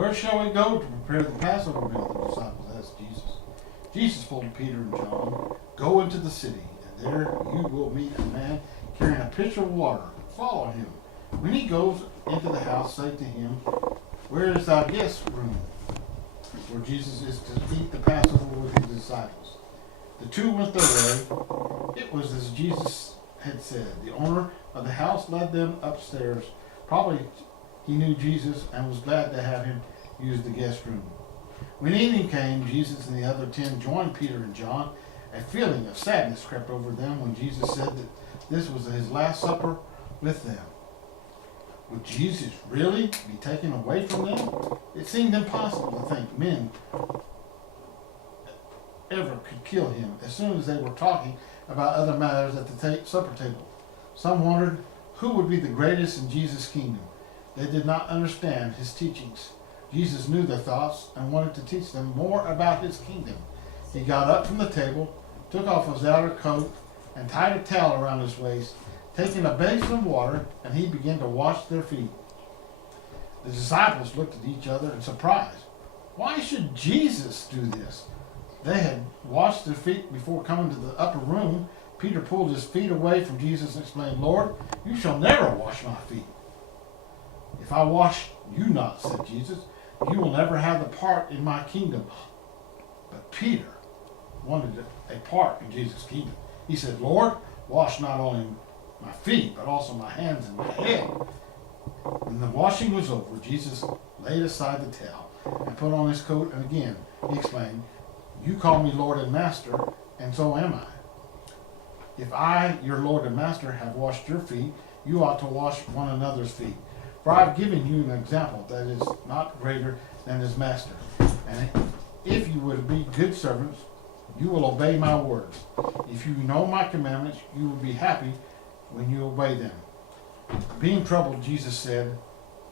Where shall we go to prepare the Passover meal? The disciples asked Jesus. Jesus told Peter and John, go into the city, and there you will meet a man carrying a pitcher of water. Follow him. When he goes into the house, say to him, where is thy guest room? Where Jesus is to eat the Passover with his disciples. The two went their way. It was as Jesus had said. The owner of the house led them upstairs. Probably he knew Jesus and was glad to have him use the guest room. When evening came, Jesus and the other 10 joined Peter and John. A feeling of sadness crept over them when Jesus said that this was his last supper with them. Would Jesus really be taken away from them? It seemed impossible to think men ever could kill him as soon as they were talking about other matters at the supper table. Some wondered who would be the greatest in Jesus' kingdom. They did not understand his teachings. Jesus knew their thoughts and wanted to teach them more about his kingdom. He got up from the table, took off his outer coat, and tied a towel around his waist, taking a basin of water, and he began to wash their feet. The disciples looked at each other in surprise. Why should Jesus do this? They had washed their feet before coming to the upper room. Peter pulled his feet away from Jesus and exclaimed, Lord, you shall never wash my feet. If I wash you not, said Jesus, you will never have the part in my kingdom. But Peter wanted a part in Jesus' kingdom. He said, Lord, wash not only my feet, but also my hands and my head. When the washing was over, Jesus laid aside the towel and put on his coat, and again he explained, you call me Lord and Master, and so am I. If I, your Lord and Master, have washed your feet, you ought to wash one another's feet. For I have given you an example that is not greater than his master. And if you would be good servants, you will obey my words. If you know my commandments, you will be happy when you obey them. Being troubled, Jesus said,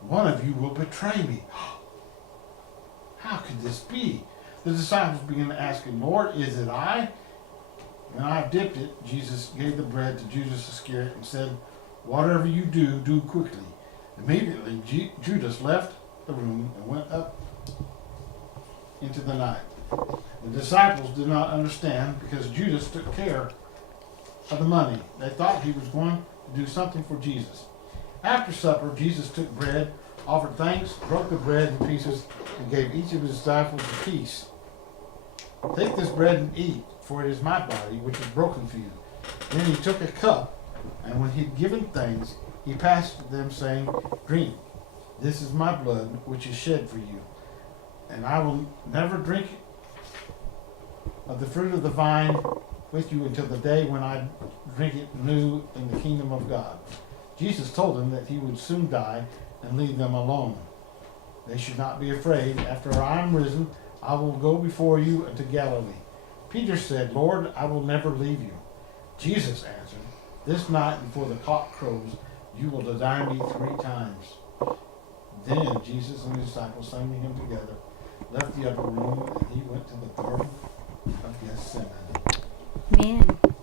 one of you will betray me. How could this be? The disciples began to ask him, Lord, is it I? When I have dipped it, Jesus gave the bread to Judas Iscariot and said, whatever you do, do quickly. Immediately, Judas left the room and went up into the night. The disciples did not understand because Judas took care of the money. They thought he was going to do something for Jesus. After supper, Jesus took bread, offered thanks, broke the bread in pieces, and gave each of his disciples a piece. Take this bread and eat, for it is my body, which is broken for you. Then he took a cup, and when he had given thanks, he passed to them, saying, drink. This is my blood, which is shed for you. And I will never drink of the fruit of the vine with you until the day when I drink it new in the kingdom of God. Jesus told them that he would soon die and leave them alone. They should not be afraid. After I am risen, I will go before you into Galilee. Peter said, Lord, I will never leave you. Jesus answered, this night before the cock crows, you will deny me 3 times. Then Jesus and his disciples sang to him together, left the upper room, and he went to the garden of Gethsemane. Man.